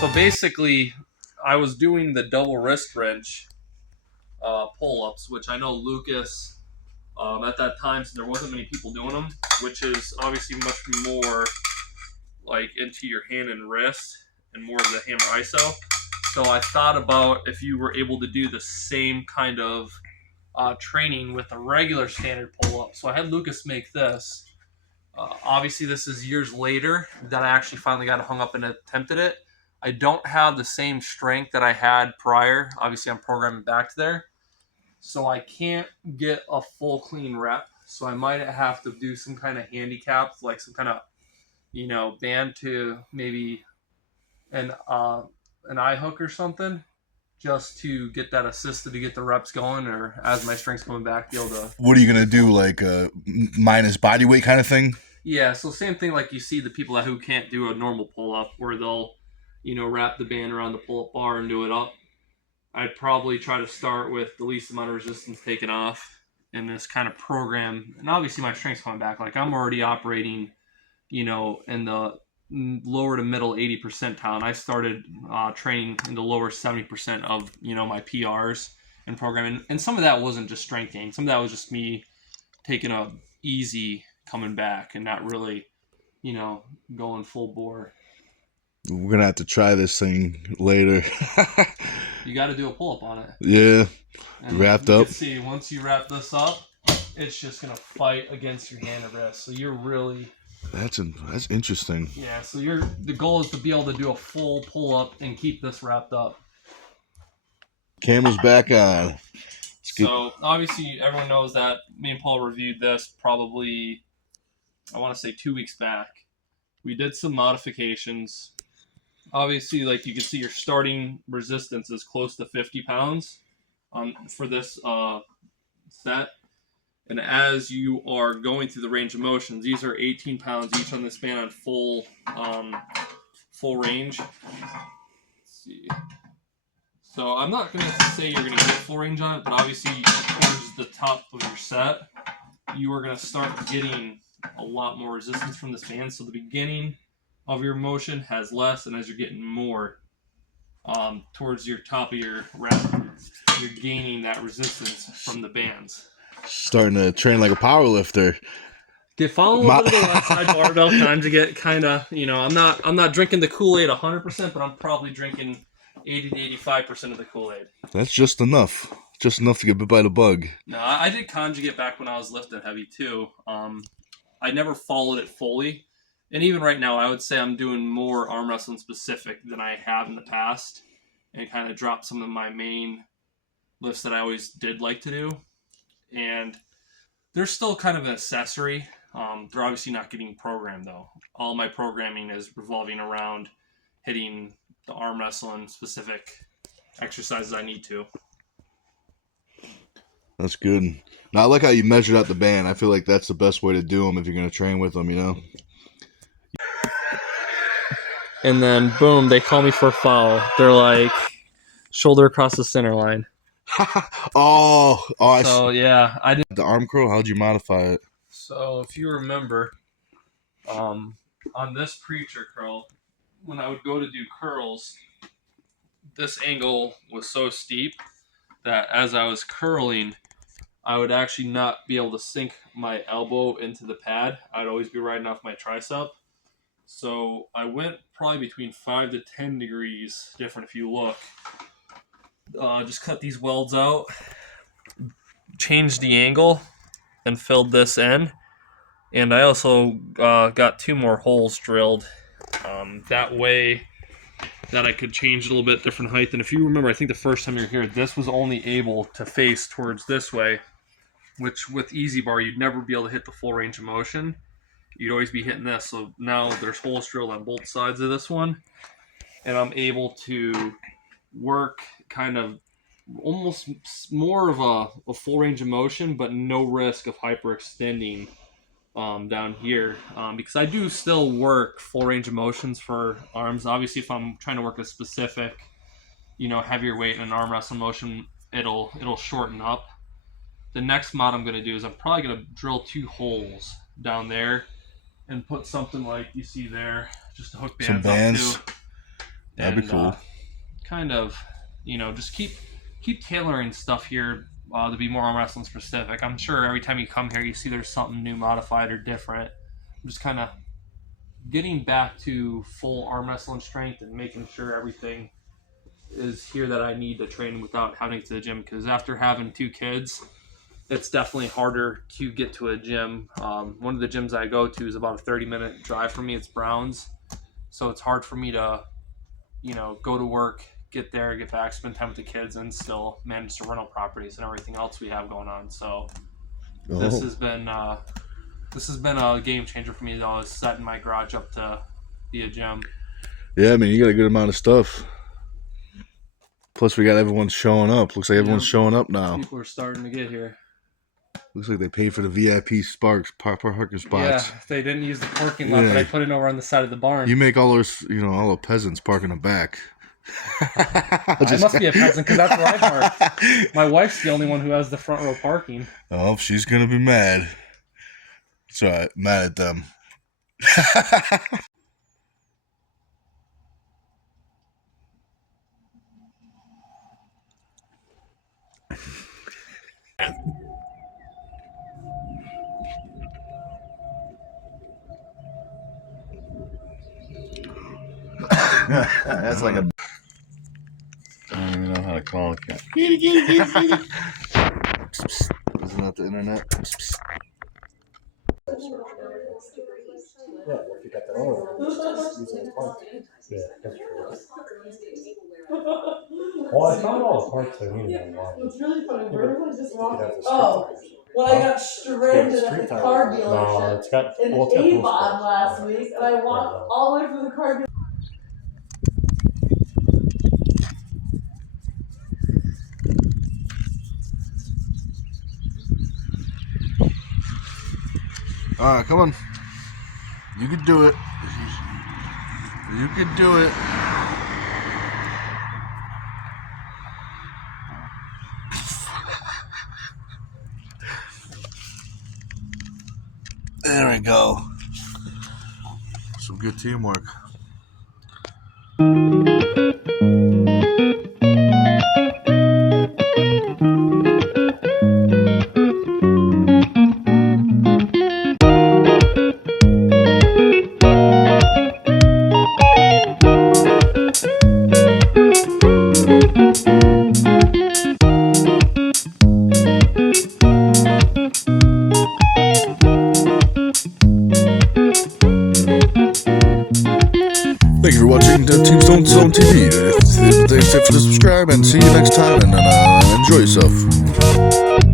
So basically, I was doing the double wrist wrench pull-ups, which I know Lucas at that time, so there wasn't many people doing them, which is obviously much more like into your hand and wrist and more of the hammer ISO. So I thought about if you were able to do the same kind of training with a regular standard pull-up. So I had Lucas make this. Obviously, this is years later that I actually finally got hung up and attempted it. I don't have the same strength that I had prior. Obviously, I'm programming back to there. So I can't get a full clean rep. So I might have to do some kind of handicap, like some kind of, band to maybe an eye hook or something, just to get that assisted to get the reps going, or as my strength's coming back, be able to. What are you gonna do? Like a minus body weight kind of thing? Yeah, so same thing like you see the people who can't do a normal pull up, where they'll, wrap the band around the pull up bar and do it up. I'd probably try to start with the least amount of resistance taken off in this kind of program, and obviously my strength's coming back. Like I'm already operating, in the lower to middle 80 percentile, and I started training in the lower 70% of my PRs and programming, and some of that wasn't just strength gain, some of that was just me taking a easy coming back and not really going full bore. We're gonna have to try this thing later. You got to do a pull-up on it. Yeah, and wrapped you up. Can see once you wrap this up, it's just gonna fight against your hand and wrist, so you're really That's interesting. Yeah, so the goal is to be able to do a full pull-up and keep this wrapped up. Camera's back on. So obviously everyone knows that me and Paul reviewed this probably, I want to say 2 weeks back. We did some modifications. Obviously, like you can see, your starting resistance is close to 50 pounds for this set. And as you are going through the range of motions, these are 18 pounds each on this band on full range. Let's see. So I'm not going to say you're going to get full range on it, but obviously towards the top of your set, you are going to start getting a lot more resistance from this band. So the beginning of your motion has less, and as you're getting more towards your top of your rep, you're gaining that resistance from the bands. Starting to train like a power lifter. Follow a little bit of the left side barbell conjugate, kind of. I'm not drinking the Kool-Aid 100%, but I'm probably drinking 80 to 85% of the Kool-Aid. That's just enough. Just enough to get bit by the bug. No, I did conjugate back when I was lifting heavy too. I never followed it fully. And even right now, I would say I'm doing more arm wrestling specific than I have in the past, and kind of dropped some of my main lifts that I always did like to do. And they're still kind of an accessory. They're obviously not getting programmed, though. All my programming is revolving around hitting the arm wrestling specific exercises I need to. That's good. Now, I like how you measured out the band. I feel like that's the best way to do them if you're going to train with them, And then, boom, they call me for a foul. They're like, shoulder across the center line. So, yeah, I did. The arm curl, how'd you modify it? So, if you remember, on this preacher curl, when I would go to do curls, this angle was so steep that as I was curling, I would actually not be able to sink my elbow into the pad. I'd always be riding off my tricep. So I went probably between 5 to 10 degrees different if you look. Just cut these welds out, changed the angle, and filled this in. And I also got 2 more holes drilled. That way that I could change a little bit different height. And if you remember, I think the first time you were here, this was only able to face towards this way, which with Easy Bar, you'd never be able to hit the full range of motion. You'd always be hitting this. So now there's holes drilled on both sides of this one, and I'm able to work kind of almost more of a full range of motion, but no risk of hyperextending down here, because I do still work full range of motions for arms. Obviously, if I'm trying to work a specific, heavier weight in an arm wrestle motion, it'll shorten up. The next mod I'm going to do is I'm probably going to drill 2 holes down there and put something like you see there, just to hook bands up too. That'd be cool. Kind of, just keep tailoring stuff here to be more arm wrestling specific. I'm sure every time you come here, you see there's something new, modified, or different. I'm just kind of getting back to full arm wrestling strength and making sure everything is here that I need to train without having to go to the gym. Because after having 2 kids, it's definitely harder to get to a gym. One of the gyms I go to is about a 30-minute drive for me. It's Brown's. So it's hard for me to, go to work, get there, get back, spend time with the kids, and still manage the rental properties and everything else we have going on. So this has been a game changer for me, though, is setting my garage up to be a gym. Yeah, I mean, you got a good amount of stuff. Plus, we got everyone showing up. Looks like everyone's showing up now. People are starting to get here. Looks like they paid for the VIP parking spots. Yeah, they didn't use the parking lot, but I put it over on the side of the barn. You make all those, all the peasants park in the back. I must be a peasant because that's where I park. My wife's the only one who has the front row parking. Oh, she's gonna be mad. That's all right, mad at them. That's like a. I don't even know how to call it. Isn't that the internet? Yeah, if you got the owner, just use it as parts. Yeah, that's true. Well, I found all the parts I needed online. It's really funny. Yeah, Where was I just walking? have the street Oh, tires. when I got stranded at the car dealership No, it's got in well, it's got those Avon parts. last week, and I walked all the way from the car dealership. All right, come on. You can do it. You can do it. There we go. Some good teamwork. Thank you for watching Team STONEtv. Thanks for subscribe and see you next time, and enjoy yourself.